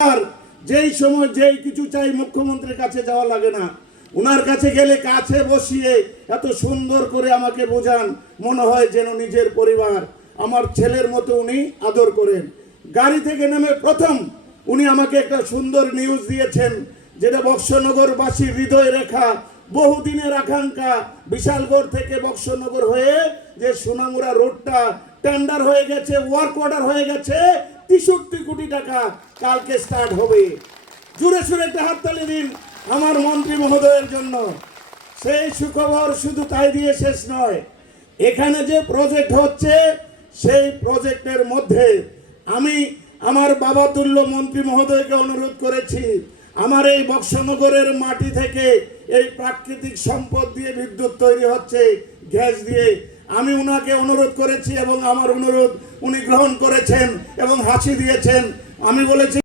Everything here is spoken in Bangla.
আর যেই সময় যেই কিছু চাই মুখ্যমন্ত্রীর কাছে যাওয়া লাগে না। ওনার কাছে গেলে কাছে বসিয়ে এত সুন্দর করে আমাকে বোঝান, মনে হয় যেন নিজের পরিবার। আমার ছেলের মতো উনি আদর করেন। গাড়ি থেকে নেমে প্রথম উনি আমাকে একটা সুন্দর নিউজ দিয়েছেন, যেটা বক্সনগরবাসীর হৃদয় রেখা, বহুদিনের আকাঙ্ক্ষা। বিশালগড় থেকে বক্সনগর হয়ে যে সোনামুড়া রোডটা টেন্ডার হয়ে গেছে ওয়ার্ক অর্ডার হয়ে গেছে, তেষট্টি কোটি টাকা কালকে স্টার্ট হবে। জুড়ে সুরে একটা হাততালি দিন আমার মন্ত্রী মহোদয়ের জন্য। সেই সুখবর শুধু তাই দিয়ে শেষ নয়, এখানে যে প্রজেক্ট হচ্ছে, সেই প্রজেক্টের মধ্যে আমি আমার বাবা তুল্য মন্ত্রী মহোদয়কে অনুরোধ করেছি, আমার এই বক্সনগরের মাটি থেকে এই প্রাকৃতিক সম্পদ দিয়ে বিদ্যুৎ তৈরি হচ্ছে, গ্যাস দিয়ে আমি উনাকে অনুরোধ করেছি এবং আমার অনুরোধ উনি গ্রহণ করেছেন এবং হাসি দিয়েছেন। আমি বলেছি